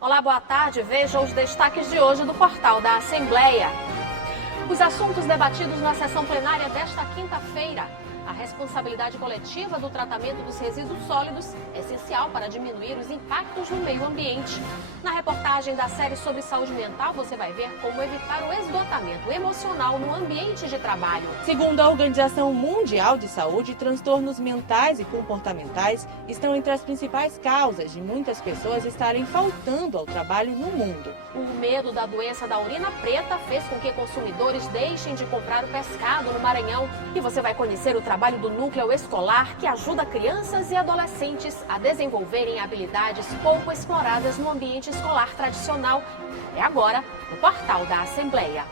Olá, boa tarde. Veja os destaques de hoje do portal da Assembleia. Os assuntos debatidos na sessão plenária desta quinta-feira. A responsabilidade coletiva do tratamento dos resíduos sólidos é essencial para diminuir os impactos no meio ambiente. Na reportagem da série sobre saúde mental, você vai ver como evitar o esgotamento emocional no ambiente de trabalho. Segundo a Organização Mundial de Saúde, transtornos mentais e comportamentais estão entre as principais causas de muitas pessoas estarem faltando ao trabalho no mundo. O medo da doença da urina preta fez com que consumidores deixem de comprar o pescado no Maranhão. E você vai conhecer o trabalho do núcleo escolar que ajuda crianças e adolescentes a desenvolverem habilidades pouco exploradas no ambiente escolar tradicional. É agora no portal da Assembleia.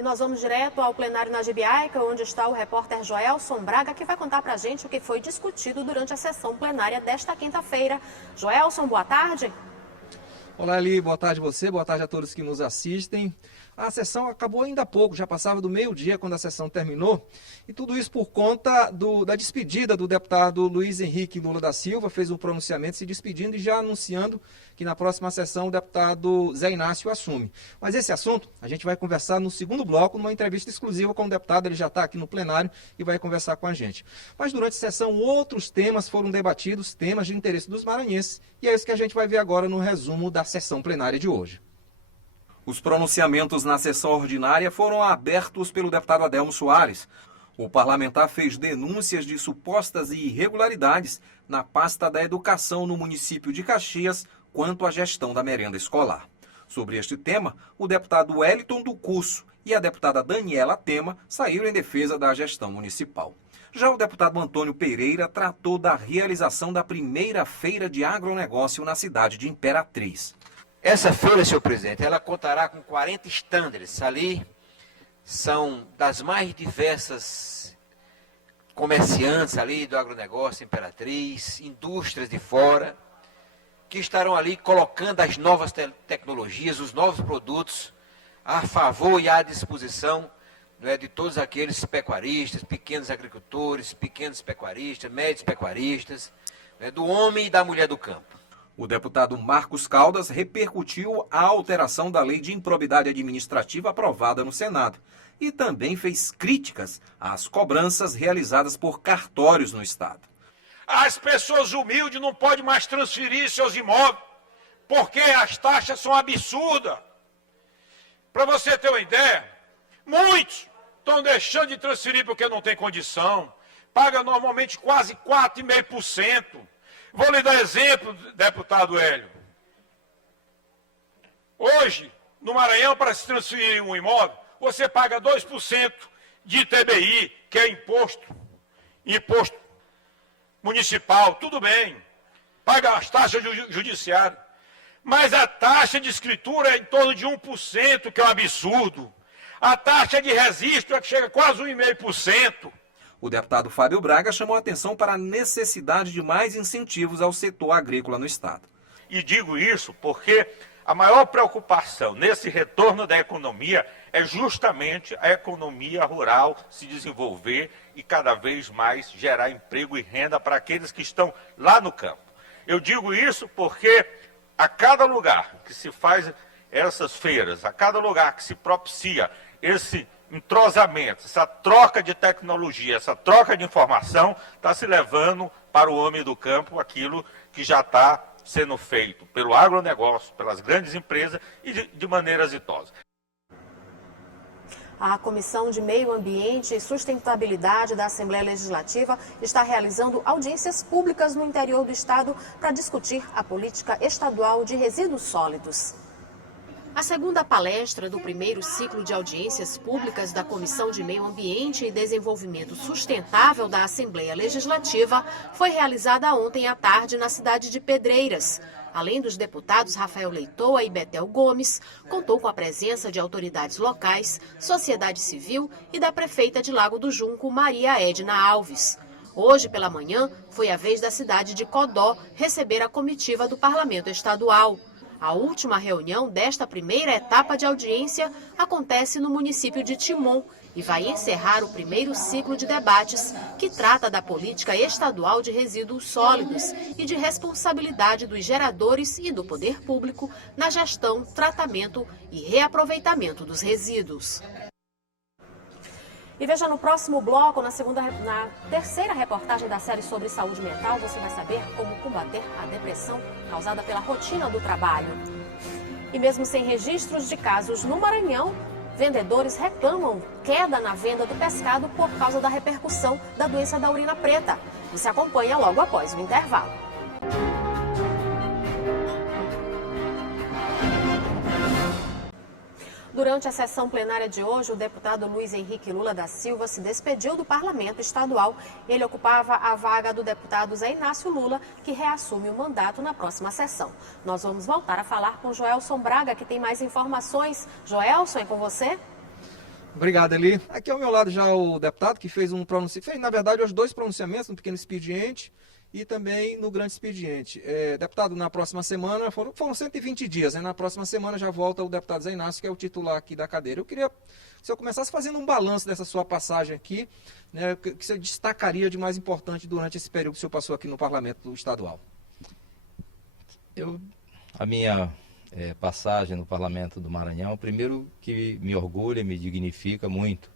E nós vamos direto ao plenário na Gibiaica, onde está o repórter Joelson Braga, que vai contar pra gente o que foi discutido durante a sessão plenária desta quinta-feira. Joelson, boa tarde. Olá, Eli, boa tarde a você, boa tarde a todos que nos assistem. A sessão acabou ainda há pouco, já passava do meio-dia quando a sessão terminou. E tudo isso por conta da despedida do deputado Luiz Henrique Lula da Silva, fez um pronunciamento se despedindo e já anunciando que na próxima sessão o deputado Zé Inácio assume. Mas esse assunto a gente vai conversar no segundo bloco, numa entrevista exclusiva com o deputado, ele já está aqui no plenário e vai conversar com a gente. Mas durante a sessão outros temas foram debatidos, temas de interesse dos maranhenses, e é isso que a gente vai ver agora no resumo da sessão plenária de hoje. Os pronunciamentos na sessão ordinária foram abertos pelo deputado Adelmo Soares. O parlamentar fez denúncias de supostas irregularidades na pasta da educação no município de Caxias quanto à gestão da merenda escolar. Sobre este tema, o deputado Wellington do Curso e a deputada Daniela Tema saíram em defesa da gestão municipal. Já o deputado Antônio Pereira tratou da realização da primeira feira de agronegócio na cidade de Imperatriz. Essa feira, senhor presidente, ela contará com 40 estandes. Ali são das mais diversas comerciantes ali do agronegócio Imperatriz, indústrias de fora, que estarão ali colocando as novas tecnologias, os novos produtos a favor e à disposição, não é, de todos aqueles pecuaristas, pequenos agricultores, pequenos pecuaristas, médios pecuaristas, do homem e da mulher do campo. O deputado Marcos Caldas repercutiu a alteração da lei de improbidade administrativa aprovada no Senado e também fez críticas às cobranças realizadas por cartórios no Estado. As pessoas humildes não podem mais transferir seus imóveis porque as taxas são absurdas. Para você ter uma ideia, muitos estão deixando de transferir porque não tem condição. Paga normalmente quase 4,5%. Vou lhe dar exemplo, deputado Hélio. Hoje, no Maranhão, para se transferir um imóvel, você paga 2% de ITBI, que é imposto municipal, tudo bem. Paga as taxas do judiciário. Mas a taxa de escritura é em torno de 1%, que é um absurdo. A taxa de registro é que chega a quase 1,5%. O deputado Fábio Braga chamou a atenção para a necessidade de mais incentivos ao setor agrícola no Estado. E digo isso porque a maior preocupação nesse retorno da economia é justamente a economia rural se desenvolver e cada vez mais gerar emprego e renda para aqueles que estão lá no campo. Eu digo isso porque a cada lugar que se faz essas feiras, a cada lugar que se propicia esse entrosamento, essa troca de tecnologia, essa troca de informação, está se levando para o homem do campo aquilo que já está sendo feito pelo agronegócio, pelas grandes empresas e de maneira exitosa. A Comissão de Meio Ambiente e Sustentabilidade da Assembleia Legislativa está realizando audiências públicas no interior do Estado para discutir a política estadual de resíduos sólidos. A segunda palestra do primeiro ciclo de audiências públicas da Comissão de Meio Ambiente e Desenvolvimento Sustentável da Assembleia Legislativa foi realizada ontem à tarde na cidade de Pedreiras. Além dos deputados Rafael Leitoa e Betel Gomes, contou com a presença de autoridades locais, sociedade civil e da prefeita de Lago do Junco, Maria Edna Alves. Hoje, pela manhã, foi a vez da cidade de Codó receber a comitiva do Parlamento Estadual. A última reunião desta primeira etapa de audiência acontece no município de Timon e vai encerrar o primeiro ciclo de debates, que trata da política estadual de resíduos sólidos e de responsabilidade dos geradores e do poder público na gestão, tratamento e reaproveitamento dos resíduos. E veja no próximo bloco, na terceira reportagem da série sobre saúde mental, você vai saber como combater a depressão causada pela rotina do trabalho. E mesmo sem registros de casos no Maranhão, vendedores reclamam queda na venda do pescado por causa da repercussão da doença da urina preta. Você acompanha logo após o intervalo. Durante a sessão plenária de hoje, o deputado Luiz Henrique Lula da Silva se despediu do parlamento estadual. Ele ocupava a vaga do deputado Zé Inácio Lula, que reassume o mandato na próxima sessão. Nós vamos voltar a falar com Joelson Braga, que tem mais informações. Joelson, é com você? Obrigado, Eli. Aqui ao meu lado já o deputado que fez um pronunciamento, fez na verdade os dois pronunciamentos no pequeno expediente e também no grande expediente. Deputado, na próxima semana, foram 120 dias, né? Na próxima semana já volta o deputado Zé Inácio, que é o titular aqui da cadeira. Eu queria que o senhor começasse fazendo um balanço dessa sua passagem aqui, né? O que você destacaria de mais importante durante esse período que o senhor passou aqui no Parlamento Estadual. A minha passagem no Parlamento do Maranhão, primeiro que me orgulha, me dignifica muito.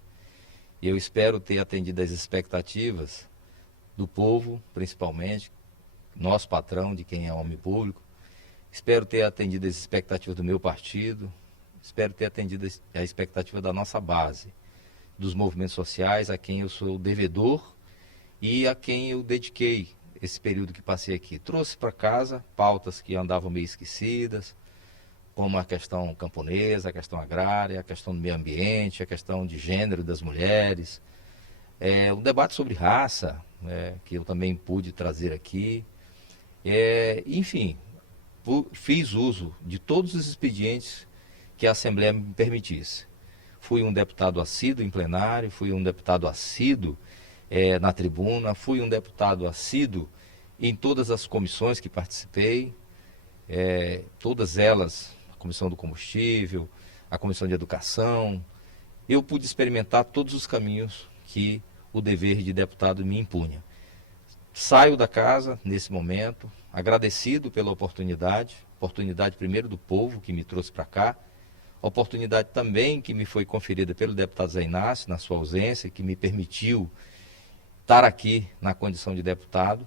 E eu espero ter atendido as expectativas do povo, principalmente, nosso patrão, de quem é homem público. Espero ter atendido as expectativas do meu partido, espero ter atendido a expectativa da nossa base, dos movimentos sociais, a quem eu sou devedor e a quem eu dediquei esse período que passei aqui. Trouxe para casa pautas que andavam meio esquecidas, como a questão camponesa, a questão agrária, a questão do meio ambiente, a questão de gênero das mulheres, um debate sobre raça, que eu também pude trazer aqui. Enfim, fiz uso de todos os expedientes que a Assembleia me permitisse. Fui um deputado assíduo em plenário, fui um deputado assíduo na tribuna, fui um deputado assíduo em todas as comissões que participei, todas elas, a Comissão do Combustível, a Comissão de Educação. Eu pude experimentar todos os caminhos que o dever de deputado me impunha. Saio da casa nesse momento, agradecido pela oportunidade primeiro do povo que me trouxe para cá, oportunidade também que me foi conferida pelo deputado Zé Inácio, na sua ausência, que me permitiu estar aqui na condição de deputado,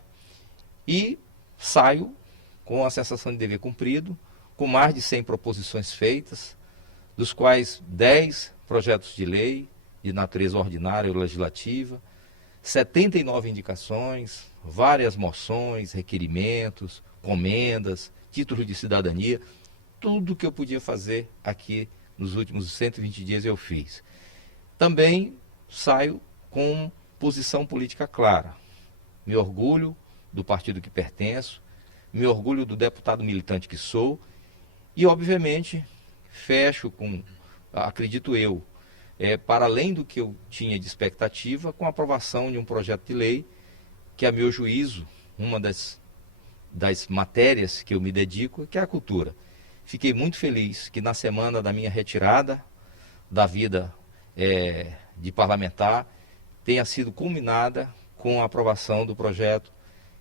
e saio com a sensação de dever cumprido, com mais de 100 proposições feitas, dos quais 10 projetos de lei, de natureza ordinária ou legislativa, 79 indicações, várias moções, requerimentos, comendas, títulos de cidadania, tudo que eu podia fazer aqui nos últimos 120 dias eu fiz. Também saio com posição política clara. Me orgulho do partido que pertenço, me orgulho do deputado militante que sou e, obviamente, fecho com, acredito eu, para além do que eu tinha de expectativa, com a aprovação de um projeto de lei que, a meu juízo, uma das matérias que eu me dedico, que é a cultura. Fiquei muito feliz que na semana da minha retirada da vida de parlamentar tenha sido culminada com a aprovação do projeto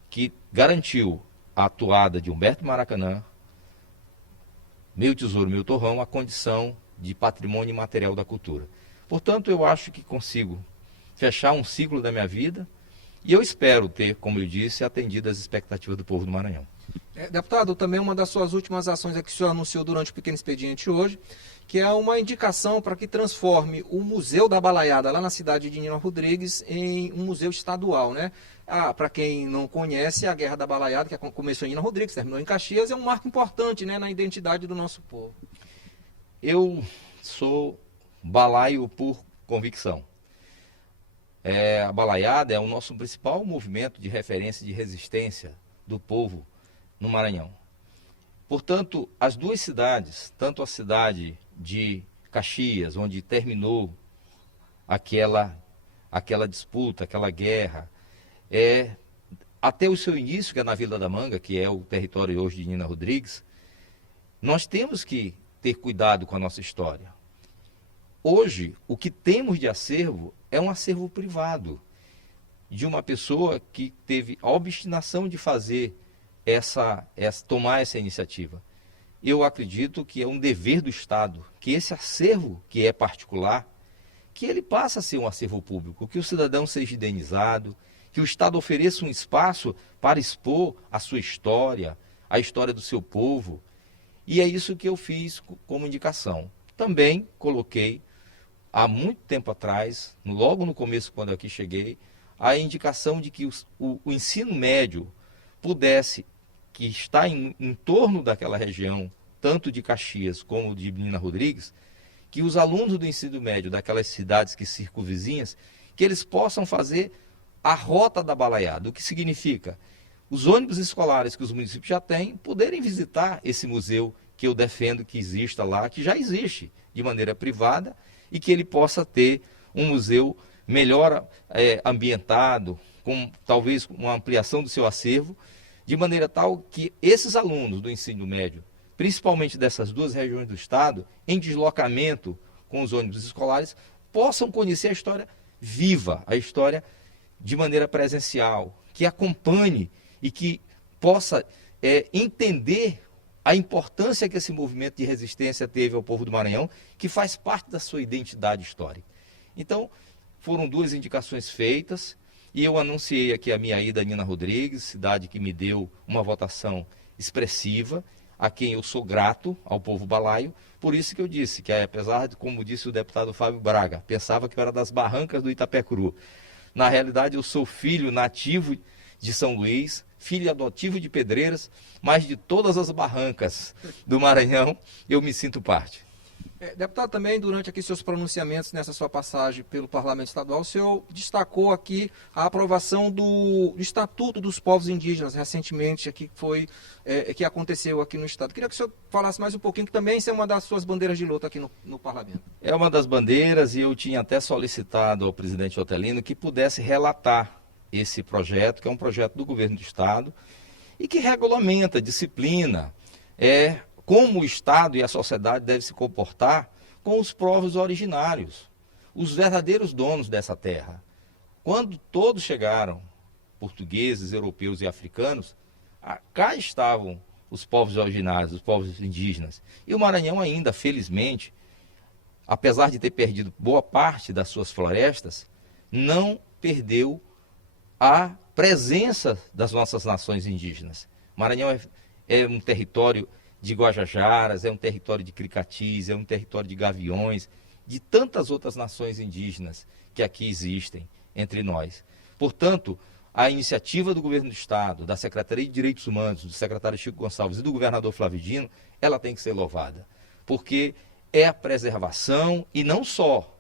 que garantiu a atuada de Humberto Maracanã, Meu Tesouro, Meu Torrão, a condição de patrimônio imaterial da cultura. Portanto, eu acho que consigo fechar um ciclo da minha vida e eu espero ter, como eu disse, atendido as expectativas do povo do Maranhão. Deputado, também uma das suas últimas ações que o senhor anunciou durante o pequeno expediente hoje, que é uma indicação para que transforme o Museu da Balaiada, lá na cidade de Nina Rodrigues, em um museu estadual, né? Para quem não conhece, a Guerra da Balaiada, que começou em Nina Rodrigues, terminou em Caxias, é um marco importante, né, na identidade do nosso povo. Eu sou balaio por convicção. A Balaiada é o nosso principal movimento de referência de resistência do povo no Maranhão. Portanto, as duas cidades, tanto a cidade de Caxias, onde terminou aquela disputa, aquela guerra, até o seu início, que é na Vila da Manga, que é o território hoje de Nina Rodrigues, Nós temos que ter cuidado com a nossa história. Hoje, o que temos de acervo é um acervo privado, de uma pessoa que teve a obstinação de fazer tomar essa iniciativa. Eu acredito que é um dever do Estado, que esse acervo, que é particular, que ele passe a ser um acervo público, que o cidadão seja indenizado, que o Estado ofereça um espaço para expor a sua história, a história do seu povo. E é isso que eu fiz como indicação. Também coloquei, há muito tempo atrás, logo no começo, quando eu aqui cheguei, a indicação de que o ensino médio pudesse, que está em torno daquela região, tanto de Caxias como de Menina Rodrigues, que os alunos do ensino médio daquelas cidades que circunvizinhas, que eles possam fazer a rota da balaiada, o que significa os ônibus escolares que os municípios já têm, poderem visitar esse museu que eu defendo que exista lá, que já existe de maneira privada, e que ele possa ter um museu melhor ambientado, com talvez uma ampliação do seu acervo, de maneira tal que esses alunos do ensino médio, principalmente dessas duas regiões do estado, em deslocamento com os ônibus escolares, possam conhecer a história viva, a história de maneira presencial, que acompanhe e que possa entender a importância que esse movimento de resistência teve ao povo do Maranhão, que faz parte da sua identidade histórica. Então, foram duas indicações feitas, e eu anunciei aqui a minha ida a Menina Rodrigues, cidade que me deu uma votação expressiva, a quem eu sou grato, ao povo balaio. Por isso que eu disse que, apesar de, como disse o deputado Fábio Braga, pensava que eu era das barrancas do Itapecuru. Na realidade, eu sou filho nativo de São Luís, filho adotivo de Pedreiras, mas de todas as barrancas do Maranhão, eu me sinto parte. Deputado, também durante aqui seus pronunciamentos nessa sua passagem pelo Parlamento Estadual, o senhor destacou aqui a aprovação do Estatuto dos Povos Indígenas, recentemente, aqui que aconteceu aqui no Estado. Queria que o senhor falasse mais um pouquinho, que também isso é uma das suas bandeiras de luta aqui no Parlamento. É uma das bandeiras, e eu tinha até solicitado ao presidente Otelino que pudesse relatar esse projeto, que é um projeto do governo do Estado, e que regulamenta, disciplina, como o Estado e a sociedade devem se comportar com os povos originários, os verdadeiros donos dessa terra. Quando todos chegaram, portugueses, europeus e africanos, cá estavam os povos originários, os povos indígenas. E o Maranhão ainda, felizmente, apesar de ter perdido boa parte das suas florestas, não perdeu a presença das nossas nações indígenas. Maranhão é um território de Guajajaras, é um território de Cricatis, é um território de Gaviões, de tantas outras nações indígenas que aqui existem entre nós. Portanto, a iniciativa do governo do Estado, da Secretaria de Direitos Humanos, do secretário Chico Gonçalves e do governador Flávio Dino, ela tem que ser louvada, porque é a preservação, e não só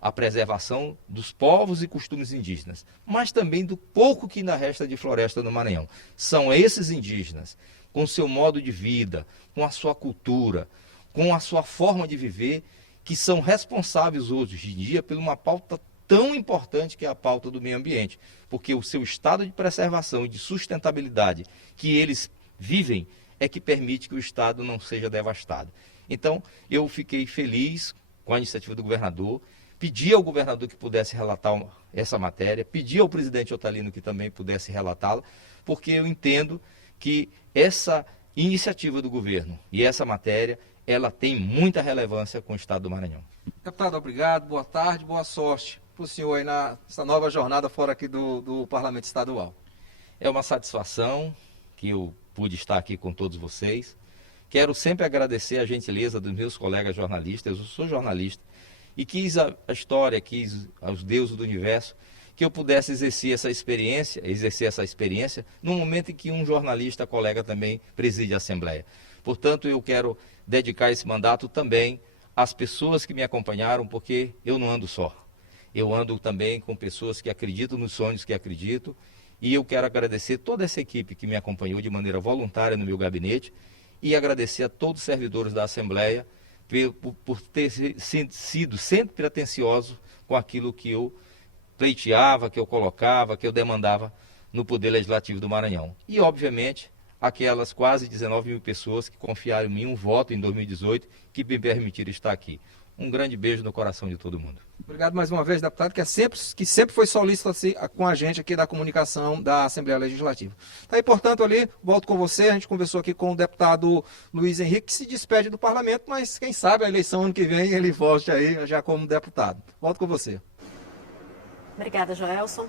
a preservação dos povos e costumes indígenas, mas também do pouco que ainda resta de floresta no Maranhão. São esses indígenas, com o seu modo de vida, com a sua cultura, com a sua forma de viver, que são responsáveis hoje em dia por uma pauta tão importante que é a pauta do meio ambiente, porque o seu estado de preservação e de sustentabilidade que eles vivem é que permite que o estado não seja devastado. Então, eu fiquei feliz com a iniciativa do governador, pedi ao governador que pudesse relatar essa matéria, pedi ao presidente Otelino que também pudesse relatá-la, porque eu entendo que essa iniciativa do governo e essa matéria, ela tem muita relevância com o estado do Maranhão. Deputado, obrigado, boa tarde, boa sorte para o senhor aí nessa nova jornada fora aqui do Parlamento Estadual. É uma satisfação que eu pude estar aqui com todos vocês. Quero sempre agradecer a gentileza dos meus colegas jornalistas, eu sou jornalista, e quis a história, quis aos deuses do universo, que eu pudesse exercer essa experiência no momento em que um jornalista colega também preside a Assembleia. Portanto, eu quero dedicar esse mandato também às pessoas que me acompanharam, porque eu não ando só. Eu ando também com pessoas que acreditam nos sonhos que acredito, e eu quero agradecer toda essa equipe que me acompanhou de maneira voluntária no meu gabinete, e agradecer a todos os servidores da Assembleia por ter sido sempre atencioso com aquilo que eu pleiteava, que eu colocava, que eu demandava no Poder Legislativo do Maranhão. E, obviamente, aquelas quase 19 mil pessoas que confiaram em mim um voto em 2018, que me permitiram estar aqui. Um grande beijo no coração de todo mundo. Obrigado mais uma vez, deputado, que sempre foi solícito assim, com a gente aqui da comunicação da Assembleia Legislativa. Tá aí, portanto, ali, volto com você. A gente conversou aqui com o deputado Luiz Henrique, que se despede do parlamento, mas quem sabe a eleição ano que vem ele volte aí já como deputado. Volto com você. Obrigada, Joelson.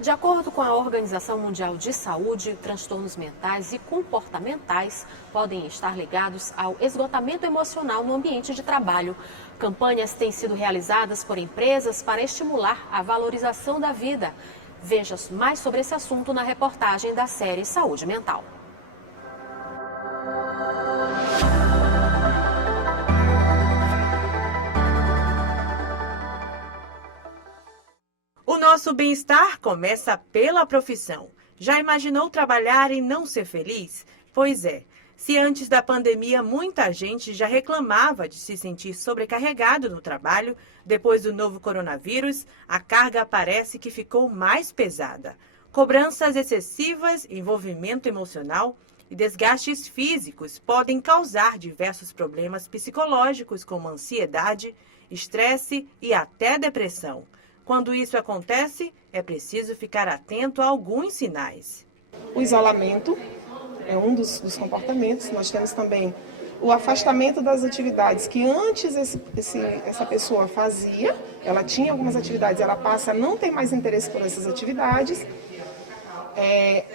De acordo com a Organização Mundial de Saúde, transtornos mentais e comportamentais podem estar ligados ao esgotamento emocional no ambiente de trabalho. Campanhas têm sido realizadas por empresas para estimular a valorização da vida. Veja mais sobre esse assunto na reportagem da série Saúde Mental. O nosso bem-estar começa pela profissão. Já imaginou trabalhar e não ser feliz? Pois é. Se antes da pandemia muita gente já reclamava de se sentir sobrecarregado no trabalho, depois do novo coronavírus, a carga parece que ficou mais pesada. Cobranças excessivas, envolvimento emocional e desgastes físicos podem causar diversos problemas psicológicos, como ansiedade, estresse e até depressão. Quando isso acontece, é preciso ficar atento a alguns sinais. O isolamento é um dos comportamentos. Nós temos também o afastamento das atividades que antes essa pessoa fazia. Ela tinha algumas atividades, ela passa a não ter mais interesse por essas atividades.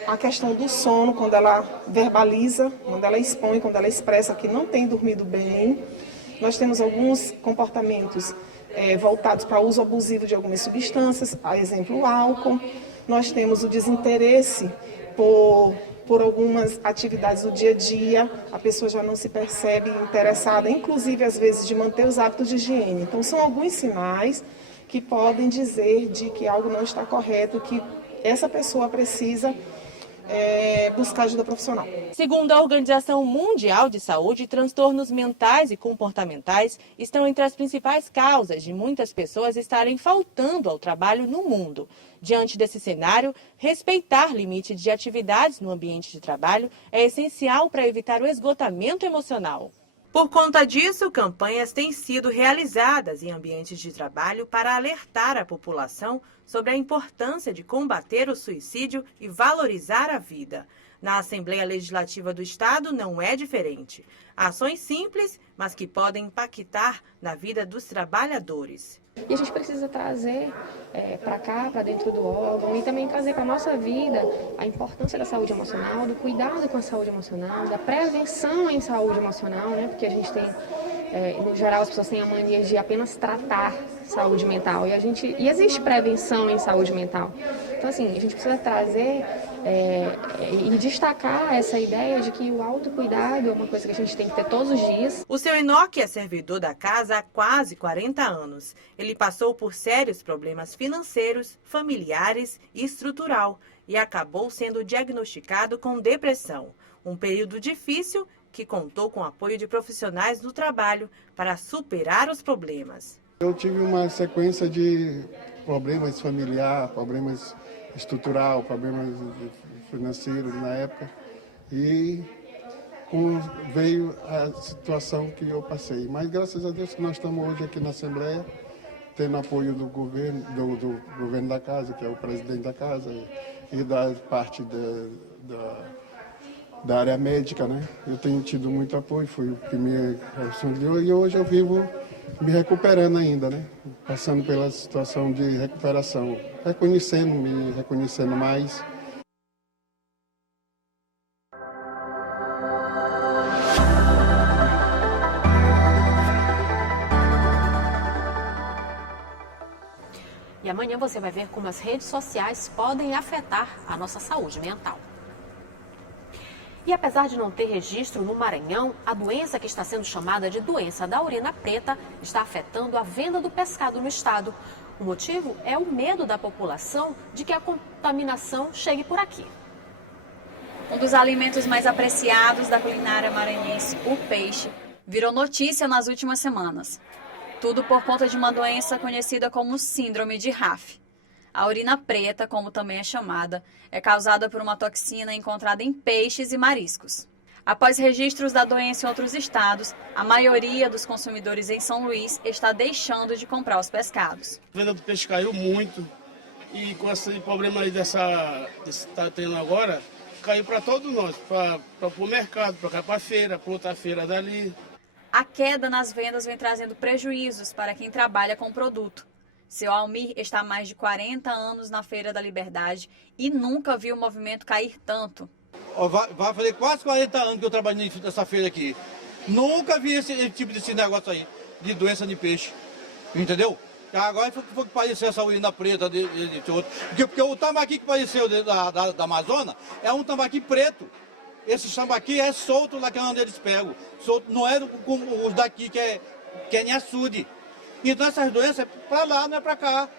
A questão do sono, quando ela verbaliza, quando ela expõe, quando ela expressa que não tem dormido bem. Nós temos alguns comportamentos voltados para o uso abusivo de algumas substâncias, a exemplo, o álcool. Nós temos o desinteresse por algumas atividades do dia a dia, a pessoa já não se percebe interessada, inclusive às vezes de manter os hábitos de higiene. Então são alguns sinais que podem dizer de que algo não está correto, que essa pessoa precisa buscar ajuda profissional. Segundo a Organização Mundial de Saúde, transtornos mentais e comportamentais estão entre as principais causas de muitas pessoas estarem faltando ao trabalho no mundo. Diante desse cenário, respeitar limites de atividades no ambiente de trabalho é essencial para evitar o esgotamento emocional. Por conta disso, campanhas têm sido realizadas em ambientes de trabalho para alertar a população sobre a importância de combater o suicídio e valorizar a vida. Na Assembleia Legislativa do Estado não é diferente. Ações simples, mas que podem impactar na vida dos trabalhadores. E a gente precisa trazer para cá, para dentro do órgão, e também trazer para a nossa vida a importância da saúde emocional, do cuidado com a saúde emocional, da prevenção em saúde emocional, né? Porque a gente tem, no geral, as pessoas têm a mania de apenas tratar saúde mental, e existe prevenção em saúde mental. Então, assim, a gente precisa trazer e destacar essa ideia de que o autocuidado é uma coisa que a gente tem que ter todos os dias. O seu Enoque é servidor da casa há quase 40 anos. Ele passou por sérios problemas financeiros, familiares e estrutural e acabou sendo diagnosticado com depressão. Um período difícil que contou com o apoio de profissionais do trabalho para superar os problemas. Eu tive uma sequência de problemas familiares, problemas estrutural, problemas financeiros na época, e veio a situação que eu passei. Mas graças a Deus que nós estamos hoje aqui na Assembleia, tendo apoio do governo da casa, que é o presidente da casa, e da parte da área médica, né? Eu tenho tido muito apoio, fui o que me auxiliou, e hoje eu vivo me recuperando ainda, né? Passando pela situação de recuperação, me reconhecendo mais. E amanhã você vai ver como as redes sociais podem afetar a nossa saúde mental. E apesar de não ter registro no Maranhão, a doença que está sendo chamada de doença da urina preta está afetando a venda do pescado no estado. O motivo é o medo da população de que a contaminação chegue por aqui. Um dos alimentos mais apreciados da culinária maranhense, o peixe, virou notícia nas últimas semanas. Tudo por conta de uma doença conhecida como síndrome de RAF. A urina preta, como também é chamada, é causada por uma toxina encontrada em peixes e mariscos. Após registros da doença em outros estados, a maioria dos consumidores em São Luís está deixando de comprar os pescados. A venda do peixe caiu muito e com esse problema aí desse que está tendo agora, caiu para todos nós, para o mercado, para cá para a feira, para outra feira dali. A queda nas vendas vem trazendo prejuízos para quem trabalha com o produto. Seu Almir está há mais de 40 anos na Feira da Liberdade e nunca viu o movimento cair tanto. Vai fazer quase 40 anos que eu trabalho nessa feira aqui. Nunca vi esse tipo de negócio aí, de doença de peixe. Entendeu? Agora foi que apareceu essa urina preta de outro. Porque o tambaqui que apareceu da Amazônia é um tambaqui preto. Esse tambaqui é solto lá que é onde eles pegam. Solto, não é como os daqui que é em açude. Então essas doenças é para lá, não é para cá.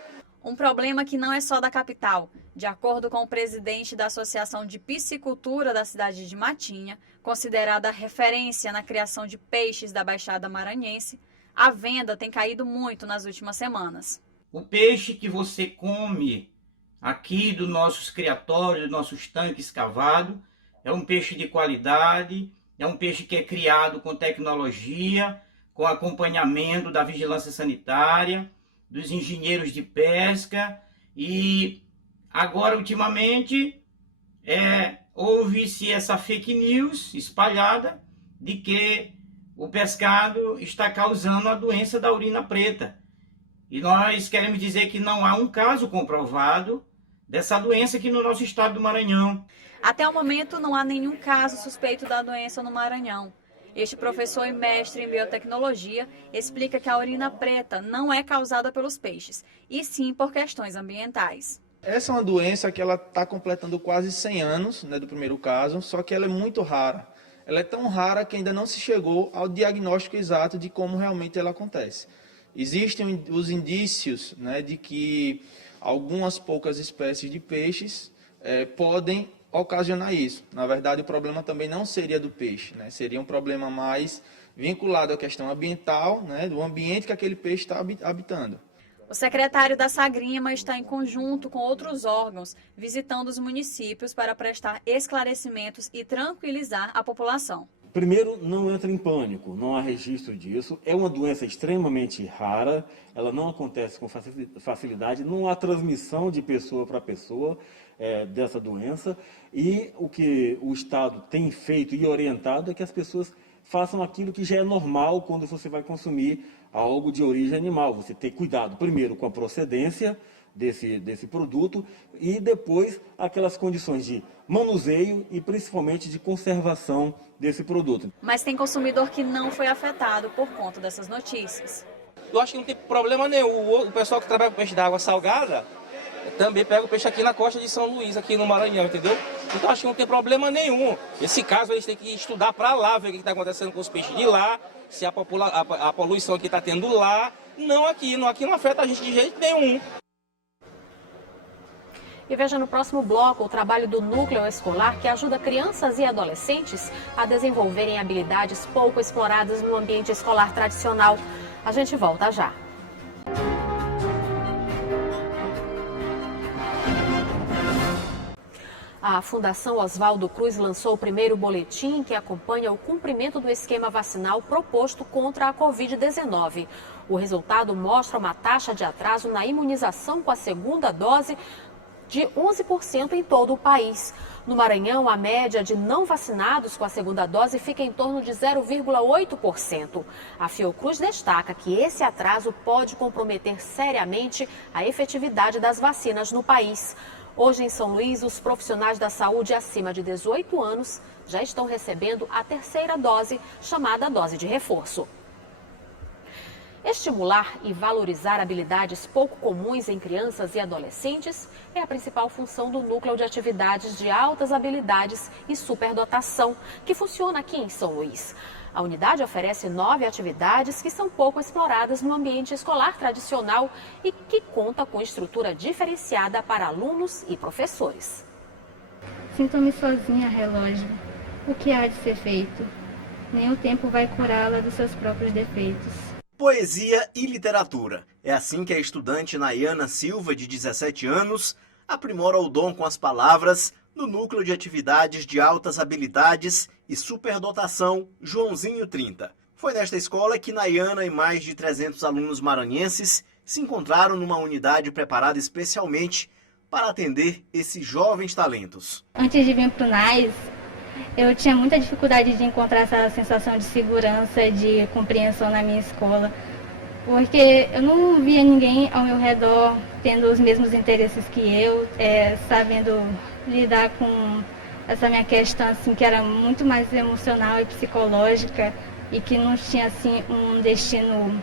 Um problema que não é só da capital. De acordo com o presidente da Associação de Piscicultura da cidade de Matinha, considerada referência na criação de peixes da Baixada Maranhense, a venda tem caído muito nas últimas semanas. O peixe que você come aqui dos nossos criatórios, dos nossos tanques cavados, é um peixe de qualidade, é um peixe que é criado com tecnologia, com acompanhamento da vigilância sanitária, dos engenheiros de pesca e agora, ultimamente, houve-se essa fake news espalhada de que o pescado está causando a doença da urina preta. E nós queremos dizer que não há um caso comprovado dessa doença aqui no nosso estado do Maranhão. Até o momento, não há nenhum caso suspeito da doença no Maranhão. Este professor e mestre em biotecnologia explica que a urina preta não é causada pelos peixes, e sim por questões ambientais. Essa é uma doença que ela está completando quase 100 anos, né, do primeiro caso, só que ela é muito rara. Ela é tão rara que ainda não se chegou ao diagnóstico exato de como realmente ela acontece. Existem os indícios, né, de que algumas poucas espécies de peixes podem ocasionar isso. Na verdade, o problema também não seria do peixe, né, seria um problema mais vinculado à questão ambiental, né, do ambiente que aquele peixe está habitando. O secretário da Sagrima está em conjunto com outros órgãos, visitando os municípios para prestar esclarecimentos e tranquilizar a população. Primeiro, não entre em pânico, não há registro disso. É uma doença extremamente rara, ela não acontece com facilidade, não há transmissão de pessoa para pessoa dessa doença. E o que o Estado tem feito e orientado é que as pessoas façam aquilo que já é normal quando você vai consumir algo de origem animal. Você ter cuidado, primeiro, com a procedência desse produto e depois aquelas condições de manuseio e principalmente de conservação desse produto. Mas tem consumidor que não foi afetado por conta dessas notícias. Eu acho que não tem problema nenhum. O pessoal que trabalha com peixe d'água salgada também pega o peixe aqui na costa de São Luís, aqui no Maranhão, entendeu? Então acho que não tem problema nenhum. Esse caso a gente tem que estudar para lá, ver o que está acontecendo com os peixes de lá, se a poluição que está tendo lá. Não aqui não afeta a gente de jeito nenhum. E veja no próximo bloco o trabalho do Núcleo Escolar, que ajuda crianças e adolescentes a desenvolverem habilidades pouco exploradas no ambiente escolar tradicional. A gente volta já. A Fundação Oswaldo Cruz lançou o primeiro boletim que acompanha o cumprimento do esquema vacinal proposto contra a Covid-19. O resultado mostra uma taxa de atraso na imunização com a segunda dose de 11% em todo o país. No Maranhão, a média de não vacinados com a segunda dose fica em torno de 0,8%. A Fiocruz destaca que esse atraso pode comprometer seriamente a efetividade das vacinas no país. Hoje, em São Luís, os profissionais da saúde acima de 18 anos já estão recebendo a terceira dose, chamada dose de reforço. Estimular e valorizar habilidades pouco comuns em crianças e adolescentes é a principal função do Núcleo de Atividades de Altas Habilidades e Superdotação, que funciona aqui em São Luís. A unidade oferece 9 atividades que são pouco exploradas no ambiente escolar tradicional e que conta com estrutura diferenciada para alunos e professores. Sinto-me sozinha, relógio. O que há de ser feito? Nem o tempo vai curá-la dos seus próprios defeitos. Poesia e literatura. É assim que a estudante Nayana Silva, de 17 anos, aprimora o dom com as palavras no Núcleo de Atividades de Altas Habilidades e Superdotação Joãozinho 30. Foi nesta escola que Nayana e mais de 300 alunos maranhenses se encontraram numa unidade preparada especialmente para atender esses jovens talentos. Antes de vir para o NAIS, eu tinha muita dificuldade de encontrar essa sensação de segurança, de compreensão na minha escola, porque eu não via ninguém ao meu redor tendo os mesmos interesses que eu, sabendo lidar com essa minha questão assim, que era muito mais emocional e psicológica e que não tinha assim um destino,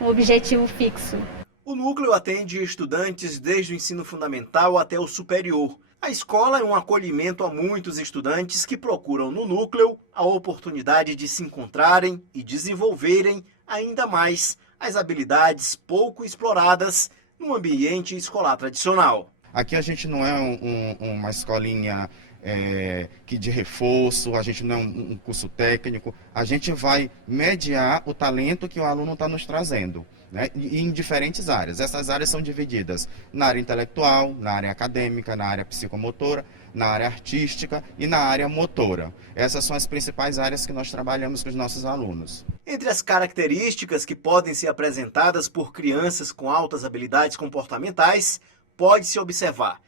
um objetivo fixo. O núcleo atende estudantes desde o ensino fundamental até o superior. A escola é um acolhimento a muitos estudantes que procuram no núcleo a oportunidade de se encontrarem e desenvolverem ainda mais as habilidades pouco exploradas no ambiente escolar tradicional. Aqui a gente não é uma escolinha que de reforço, a gente não é um curso técnico, a gente vai mediar o talento que o aluno está nos trazendo, né, em diferentes áreas. Essas áreas são divididas na área intelectual, na área acadêmica, na área psicomotora, na área artística e na área motora. Essas são as principais áreas que nós trabalhamos com os nossos alunos. Entre as características que podem ser apresentadas por crianças com altas habilidades comportamentais, pode-se observar: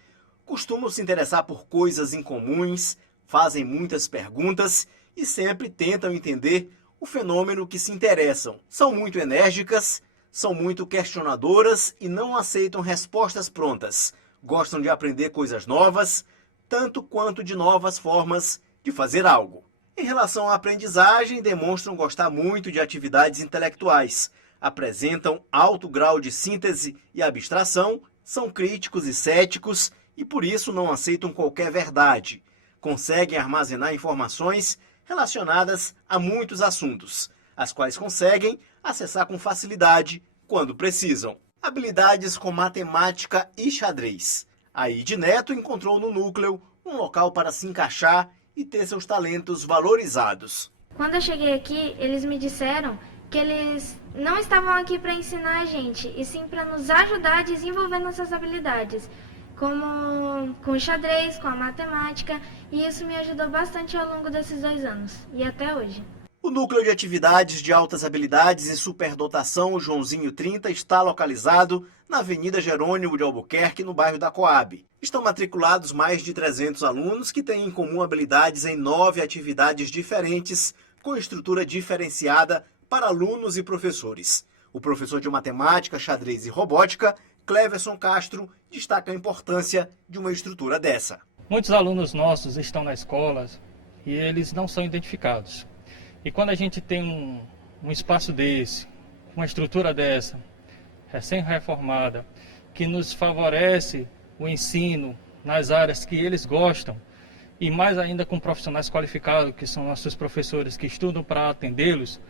costumam se interessar por coisas incomuns, fazem muitas perguntas e sempre tentam entender o fenômeno que se interessam. São muito enérgicas, são muito questionadoras e não aceitam respostas prontas. Gostam de aprender coisas novas, tanto quanto de novas formas de fazer algo. Em relação à aprendizagem, demonstram gostar muito de atividades intelectuais, apresentam alto grau de síntese e abstração, são críticos e céticos e por isso não aceitam qualquer verdade. Conseguem armazenar informações relacionadas a muitos assuntos, as quais conseguem acessar com facilidade quando precisam. Habilidades com matemática e xadrez. A Ide Neto encontrou no núcleo um local para se encaixar e ter seus talentos valorizados. Quando eu cheguei aqui, eles me disseram que eles não estavam aqui para ensinar a gente, e sim para nos ajudar a desenvolver nossas habilidades, como com o xadrez, com a matemática, e isso me ajudou bastante ao longo desses 2 anos, e até hoje. O Núcleo de Atividades de Altas Habilidades e Superdotação Joãozinho 30 está localizado na Avenida Jerônimo de Albuquerque, no bairro da Coab. Estão matriculados mais de 300 alunos que têm em comum habilidades em 9 atividades diferentes, com estrutura diferenciada para alunos e professores. O professor de matemática, xadrez e robótica, Cleverson Castro, destaca a importância de uma estrutura dessa. Muitos alunos nossos estão na escola e eles não são identificados. E quando a gente tem um espaço desse, uma estrutura dessa, recém-reformada, que nos favorece o ensino nas áreas que eles gostam, e mais ainda com profissionais qualificados, que são nossos professores que estudam para atendê-los,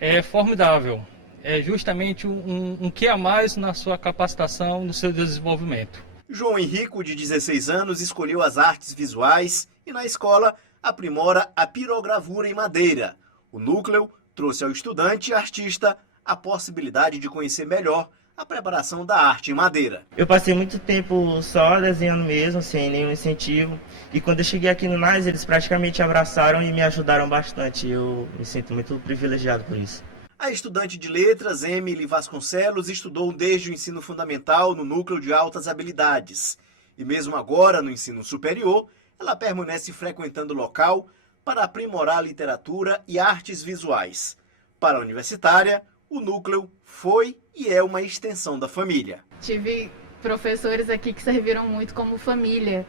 é formidável. É justamente um que a mais na sua capacitação, no seu desenvolvimento. João Henrico, de 16 anos, escolheu as artes visuais e na escola aprimora a pirogravura em madeira. O núcleo trouxe ao estudante e artista a possibilidade de conhecer melhor a preparação da arte em madeira. Eu passei muito tempo só desenhando mesmo, sem nenhum incentivo. E quando eu cheguei aqui no NAIS, eles praticamente abraçaram e me ajudaram bastante. Eu me sinto muito privilegiado por isso. A estudante de letras, Emily Vasconcelos, estudou desde o ensino fundamental no Núcleo de Altas Habilidades. E mesmo agora, no ensino superior, ela permanece frequentando o local para aprimorar a literatura e artes visuais. Para a universitária, o núcleo foi e é uma extensão da família. Tive professores aqui que serviram muito como família.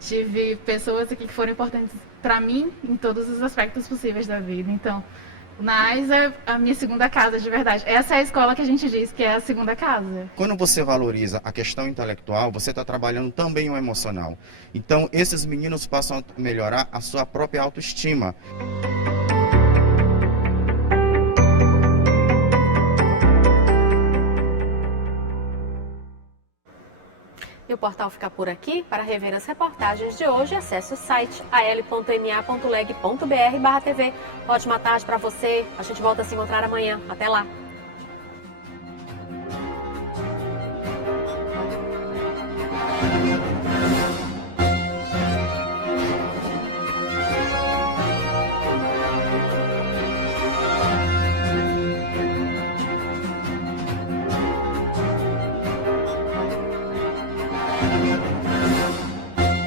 Tive pessoas aqui que foram importantes para mim em todos os aspectos possíveis da vida. Então, o NAIS é a minha segunda casa, de verdade. Essa é a escola que a gente diz que é a segunda casa. Quando você valoriza a questão intelectual, você está trabalhando também o emocional. Então, esses meninos passam a melhorar a sua própria autoestima. o portal fica por aqui. Para rever as reportagens de hoje, acesse o site al.ma.leg.br/tv. Ótima tarde para você. A gente volta a se encontrar amanhã. Até lá.